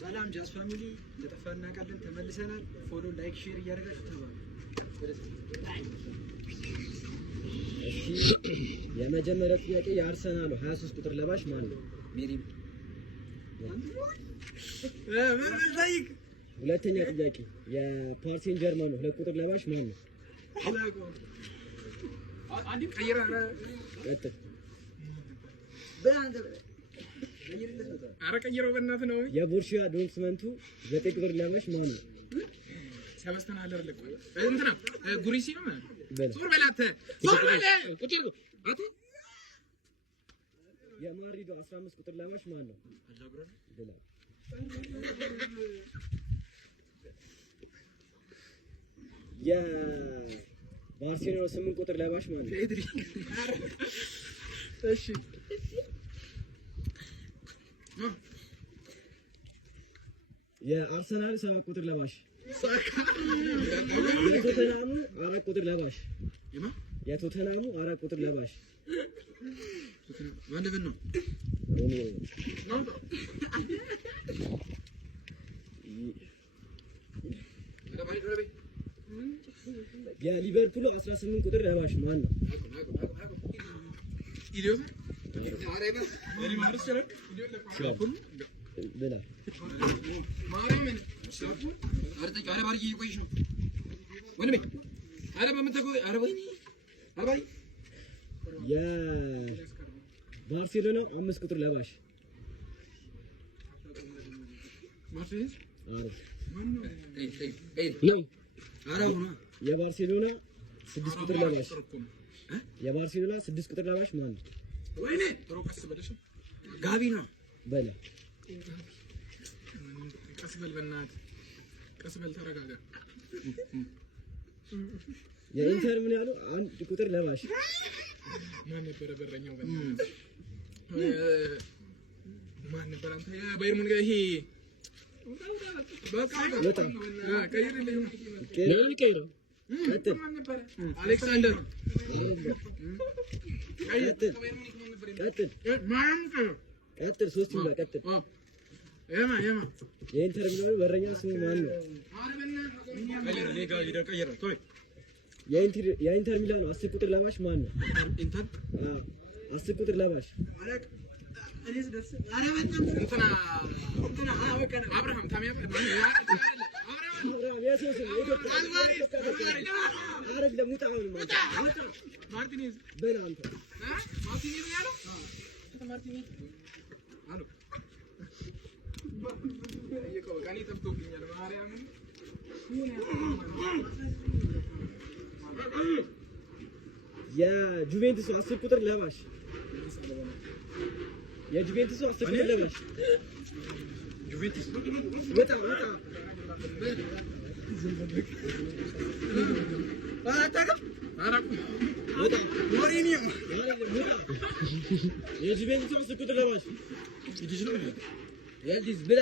ሰላም ጃስ ፋሚሊ እንደጠፋና ቃልን ተመልሰናል። ፎሎ ላይክ ሼር እያደረጋችሁ ተባሉ። የመጀመሪያው ጥያቄ የአርሰናል 23 ቁጥር ለባሽ ማን ነው? ሜሪም ሁለተኛ ጥያቄ የፓሪስ ሴን ጀርመን 2 ቁጥር ለባሽ ማን ነው? አንዲ ቀይራ ቀጥል ቀይረው በእናትህ ነው። የቦሩሲያ ዶርትመንቱ 9 ቁጥር ለባሽ ማን ነው? ሰበስተን አለር ለቆ እንትና ጉሪሲ ነው በለ ሱር በላተ ሱር በለ ቁጭ አቱ የማድሪዱ 15 ቁጥር ለባሽ ማን ነው? በለ የባርሴሎና 8 ቁጥር ለባሽ ማን ነው? ኤድሪ እሺ የአርሰናል 7 ቁጥር ለባሽ የቶተናሙ 4 ቁጥር ለባሽ የቶተናሙ 4 ቁጥር ለባሽ ማን ነው? የሊቨርፑል 18 ቁጥር ለባሽ ማን ነው? ኢዲዮ በላ ማርያምን ሻፉ አርጠቂ አረባሪ ይቆይሽ ነው ወንድሜ አረባ ምን ተቆይ አረባይ አረባይ የባርሴሎና 5 ቁጥር ለባሽ ማርሴስ አረብ ነው አረቡ ነው የባርሴሎና 6 ቁጥር ለባሽ የባርሴሎና 6 ቁጥር ለባሽ ማን ነው? ወይኔ ሮቀስ በለሽ ጋቢ ነው በለ ቀስ በል በእናትህ ቀስ በል ተረጋጋ። የኢንተር ምን ያለው 1 ቁጥር ለባሽ ማን ነበር በረኛው? በእናትህ ማን ነበር አንተ? ባየር ሙኒክ ይሄ በቃ ቀይርልኝ ለምን ቀይረው? ቀጥል አሌክሳንደር ቀጥል ማን ቀጥል 3 ይብላ ቀጥል ኤማ የኢንተር ሚላን በረኛ ስሙ ማን ነው? ቀይር ሌጋ ይቀየር ቶይ የኢንተር ሚላን 10 ቁጥር ለባሽ ማን ነው? ኢንተር 10 ቁጥር ለባሽ እንትና አብርሃም ታሚያ ማርቲኔዝ በላ አንተ ማርቲኔዝ ያለው ማርቲኔዝ አሎ እየቆ ጋኒ ተብቶብኛል ማርያምን የጁቬንቱስ 10 ቁጥር ለባሽ የጁቬንቱስ 10 ቁጥር ለባሽ ጁቬንቱስ ወጣ ሞሪኒዮ የጁቬንቱስ 10 ቁጥር ለባሽ ይዲስ ብላ